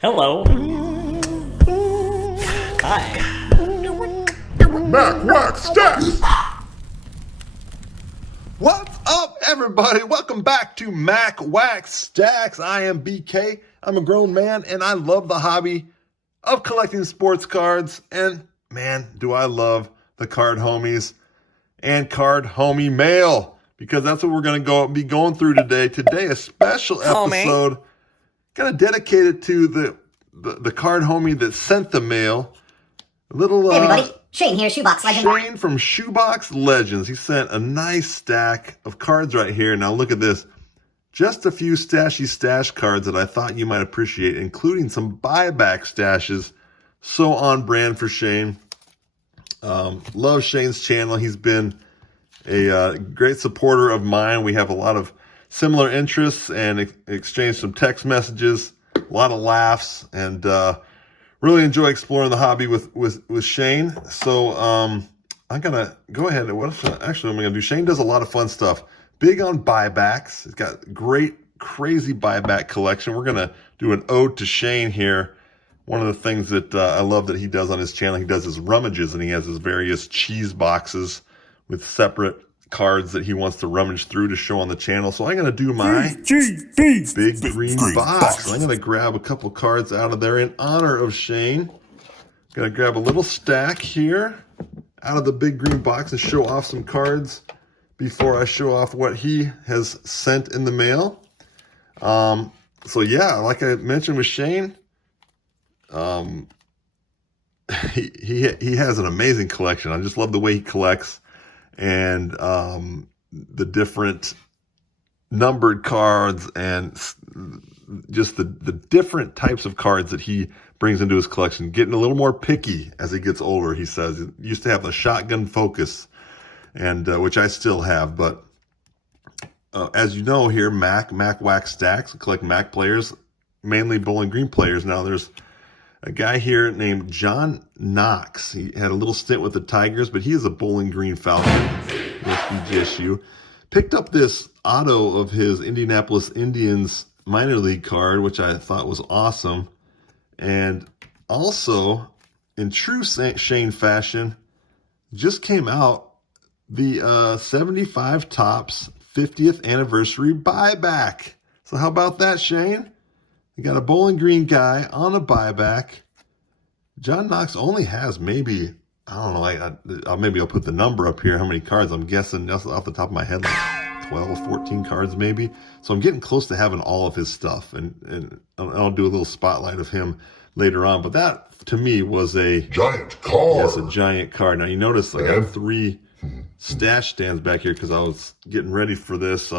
Hello. Hi. Mac Wax Stacks! What's up, everybody? Welcome back to Mac Wax Stacks. I am BK. I'm a grown man, and I love the hobby of collecting sports cards. And man, do I love the card homies and card homie mail, because that's what we're going to be going through today. Today, a special episode. Going to dedicate it to the card homie that sent the mail. Little Hey everybody, Shane here, Shoebox Legend. Shane from Shoebox Legends. He sent a nice stack of cards right here. Now look at this. Just a few stashy stash cards that I thought you might appreciate, including some buyback stashes. So on brand for Shane. Love Shane's channel. He's been a great supporter of mine. We have a lot of similar interests and exchanged some text messages, a lot of laughs, and really enjoy exploring the hobby with Shane. So I'm gonna go ahead and what actually I'm gonna do. Shane does a lot of fun stuff. Big on buybacks. He's got great, crazy buyback collection. We're gonna do an ode to Shane here. One of the things that I love that he does on his channel, he does his rummages, and he has his various cheese boxes with separate cards that he wants to rummage through to show on the channel. So I'm going to do my big green box. So I'm going to grab a couple cards out of there in honor of Shane. Going to grab a little stack here out of the big green box and show off some cards before I show off what he has sent in the mail. So yeah, like I mentioned with Shane, he has an amazing collection. I just love the way he collects, and the different numbered cards and just the different types of cards that he brings into his collection. Getting a little more picky as he gets older, he says. He used to have the shotgun focus, and which I still have. But as you know here, Mac Wax Stacks, we collect Mac players, mainly Bowling Green players. Now there's a guy here named John Knox. He had a little stint with the Tigers, but he is a Bowling Green Falcon with BGSU. Picked up this auto of his Indianapolis Indians minor league card, which I thought was awesome. And also, in true Shane fashion, just came out the 75 Topps 50th anniversary buyback. So how about that, Shane? You got a Bowling Green guy on a buyback. John Knox only has maybe, I don't know, maybe I'll put the number up here, how many cards. I'm guessing that's off the top of my head, like 12, 14 cards maybe. So I'm getting close to having all of his stuff. And I'll do a little spotlight of him later on. But that, to me, was a giant card. Yes, a giant card. Now, you notice I got 3 stash stands back here because I was getting ready for this,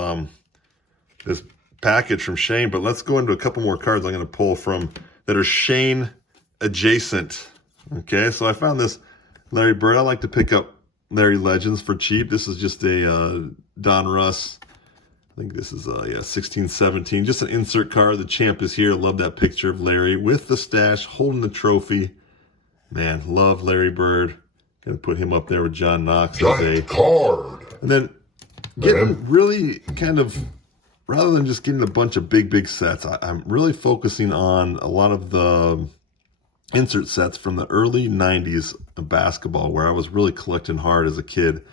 this package from Shane. But let's go into a couple more cards I'm going to pull from that are Shane adjacent. Okay, so I found this Larry Bird. I like to pick up Larry Legends for cheap. This is just a Don Russ. I think this is 16, 17. Just an insert card. The champ is here. Love that picture of Larry with the stash holding the trophy. Man, love Larry Bird. Gonna put him up there with John Knox. Giant card. And then getting really kind of, rather than just getting a bunch of big sets, I'm really focusing on a lot of the insert sets from the early 90s of basketball, where I was really collecting hard as a kid.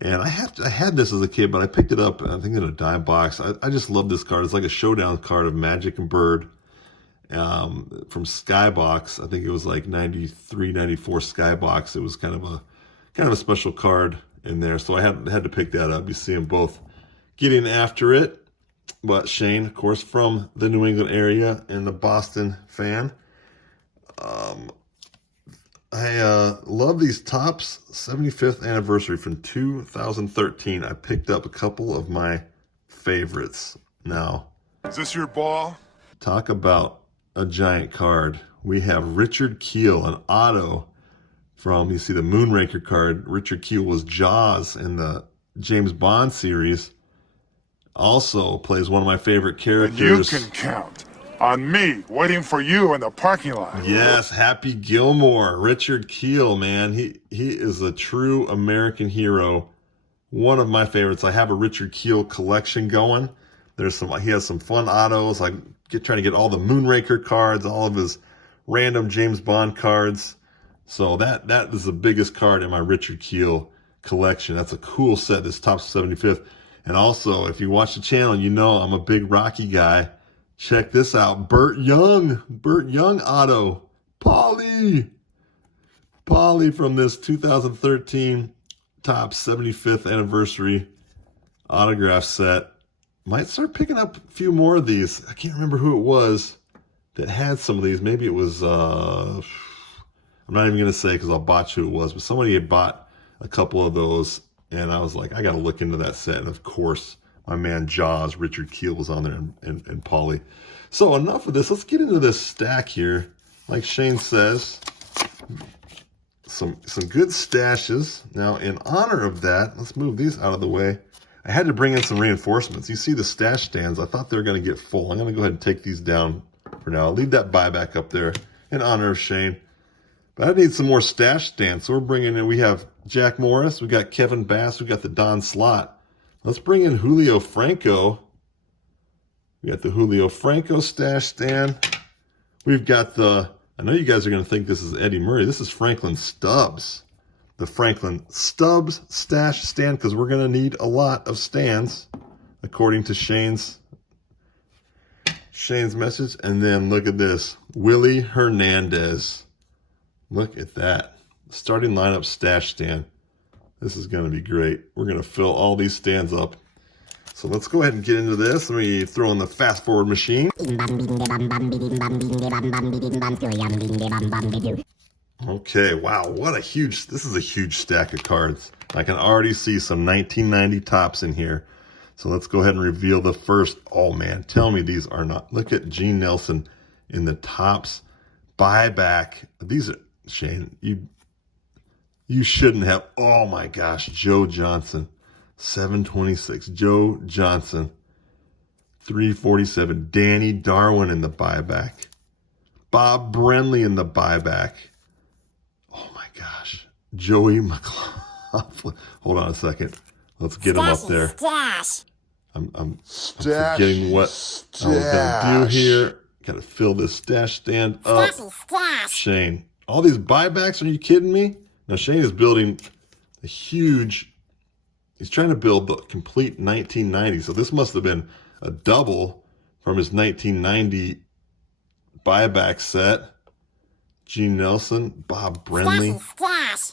And I had this as a kid, but I picked it up, I think, in a dime box. I just love this card. It's like a showdown card of Magic and Bird from Skybox. I think it was like 93, 94 Skybox. It was kind of a special card in there. So I had to pick that up. You see them both getting after it. But Shane, of course, from the New England area and the Boston fan. I love these Topps 75th anniversary from 2013. I picked up a couple of my favorites. Now, Is this your ball? talk about a giant card. We have Richard Keel, an auto from, you see the Moonraker card. Richard Keel was Jaws in the James Bond series. Also plays one of my favorite characters. You can count on me waiting for you in the parking lot. Yes, Happy Gilmore. Richard Keel, man. He is a true American hero. One of my favorites. I have a Richard Keel collection going. He has some fun autos. I trying to get all the Moonraker cards, all of his random James Bond cards. So that is the biggest card in my Richard Kiel collection. That's a cool set, this Topps 75th. And also, if you watch the channel, you know I'm a big Rocky guy. Check this out. Burt Young auto. Paulie from this 2013 Topps 75th anniversary autograph set. Might start picking up a few more of these. I can't remember who it was that had some of these. Maybe it was, I'm not even going to say because I'll botch who it was, but somebody had bought a couple of those, and I was like, I got to look into that set. And of course, my man Jaws, Richard Kiel, was on there, and Paulie. So enough of this. Let's get into this stack here. Like Shane says, some good stashes. Now, in honor of that, let's move these out of the way. I had to bring in some reinforcements. You see the stash stands. I thought they were going to get full. I'm going to go ahead and take these down for now. I'll leave that buyback up there in honor of Shane. But I need some more stash stands. So we're bringing in, we have Jack Morris. We got Kevin Bass. We got the Don Slot. Let's bring in Julio Franco. We got the Julio Franco stash stand. We've got I know you guys are going to think this is Eddie Murray. This is Franklin Stubbs. The Franklin Stubbs stash stand, because we're going to need a lot of stands, according to Shane's message. And then look at this. Willie Hernandez. Look at that. Starting lineup stash stand. This is going to be great. We're going to fill all these stands up. So let's go ahead and get into this. Let me throw in the fast forward machine. Okay, wow, this is a huge stack of cards. I can already see some 1990 Topps in here. So let's go ahead and reveal the first. Oh man, tell me these are not. Look at Gene Nelson in the Topps buyback. These are, Shane, you shouldn't have. Oh my gosh, Joe Johnson, 726. Joe Johnson, 347. Danny Darwin in the buyback. Bob Brenly in the buyback. Oh my gosh, Joey McLaughlin. Hold on a second. Let's get him up there. Stash. I'm forgetting what I was gonna do here. Got to fill this stash stand up. Stash. Shane, all these buybacks? Are you kidding me? Now Shane is building a huge. He's trying to build the complete 1990. So this must have been a double from his 1990 buyback set. Gene Nelson, Bob Brenly.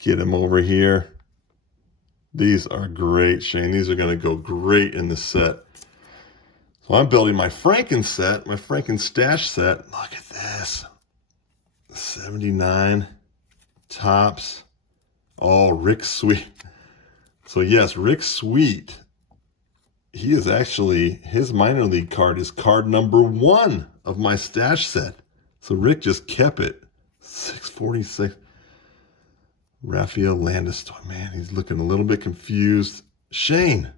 Get him over here. These are great, Shane. These are going to go great in the set. So I'm building my Franken set, my Franken stash set. Look at this. 79 Topps. Oh, Rick Sweet. So yes, Rick Sweet. He is actually, his minor league card is card number 1 of my stash set. So Rick just kept it. 646. Rafael Landis. Man, he's looking a little bit confused. Shane,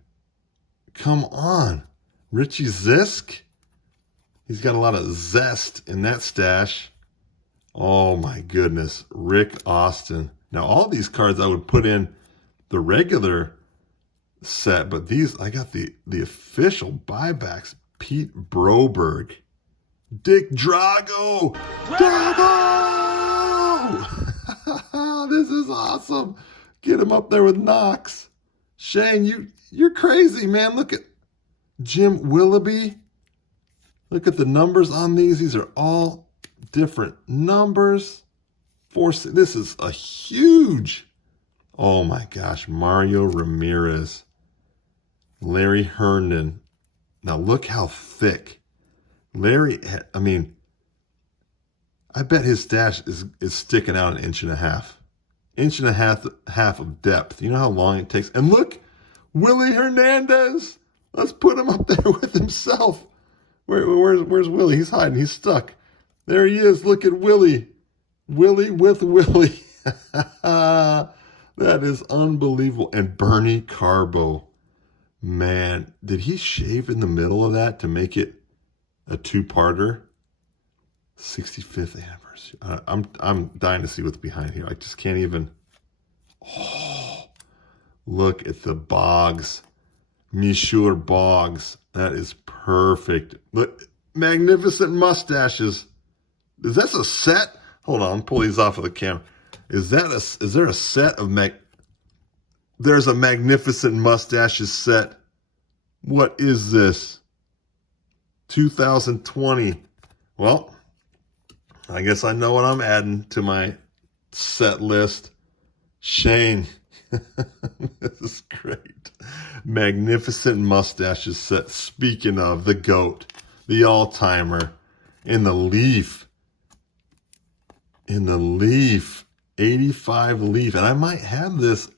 come on. Richie Zisk. He's got a lot of zest in that stash. Oh my goodness. Rick Austin. Now all these cards I would put in the regular set, but these, I got the official buybacks. Pete Broberg. Dick Drago. Drago! This is awesome. Get him up there with Knox. Shane, you're crazy, man. Look at Jim Willoughby. Look at the numbers on these. These are all different numbers. This is a huge. Oh my gosh. Mario Ramirez. Larry Herndon. Now look how thick. Larry, I mean, I bet his stash is sticking out 1.5 inches. 1.5 of depth. You know how long it takes? And look, Willie Hernandez. Let's put him up there with himself. Where's Willie? He's hiding. He's stuck. There he is. Look at Willie. Willie with Willie. That is unbelievable. And Bernie Carbo. Man, did he shave in the middle of that to make it a 2-parter? 65th anniversary. I'm dying to see what's behind here. I just can't even. Oh, look at the Boggs. Monsieur Boggs. That is perfect. Look, magnificent mustaches. Is this a set? Hold on, pull these off of the camera. Is there a set of There's a magnificent mustaches set. What is this? 2020. Well, I guess I know what I'm adding to my set list. Shane. This is great. Magnificent mustaches set. Speaking of the GOAT, the all-timer, in the Leaf. In the Leaf. 85 Leaf. And I might have this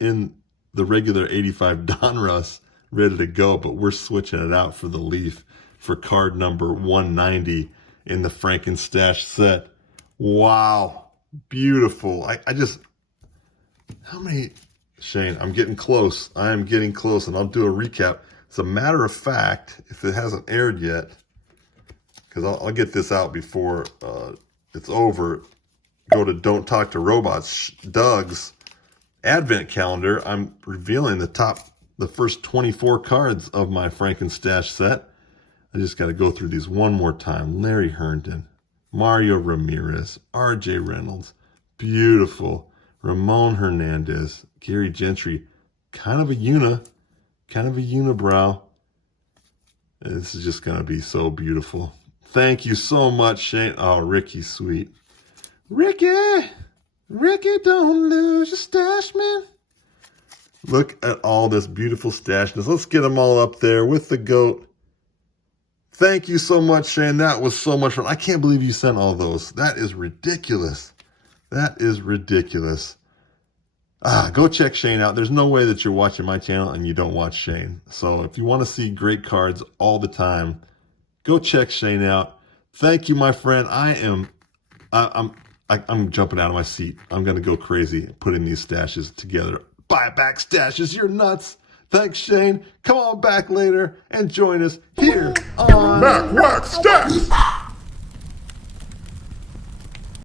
in the regular 85 Donruss ready to go, but we're switching it out for the Leaf for card number 190 in the Frankenstash set. Wow. Beautiful. I just, how many, Shane, I'm getting close. I am getting close, and I'll do a recap. As a matter of fact, if it hasn't aired yet, because I'll get this out before it's over, go to Don't Talk to Robots, Doug's Advent calendar. I'm revealing the first 24 cards of my Frankenstash set. I just got to go through these one more time. Larry Herndon, Mario Ramirez, R.J. Reynolds, beautiful. Ramon Hernandez, Gary Gentry, kind of a unibrow. And this is just going to be so beautiful. Thank you so much, Shane. Oh, Ricky's sweet. Ricky, don't lose your stash, man. Look at all this beautiful stashness. Let's get them all up there with the GOAT. Thank you so much, Shane. That was so much fun. I can't believe you sent all those. That is ridiculous. That is ridiculous. Go check Shane out. There's no way that you're watching my channel and you don't watch Shane. So if you want to see great cards all the time, go check Shane out. Thank you, my friend. I'm jumping out of my seat. I'm going to go crazy putting these stashes together. Buyback stashes, you're nuts. Thanks, Shane. Come on back later and join us here on Back, wax, stacks!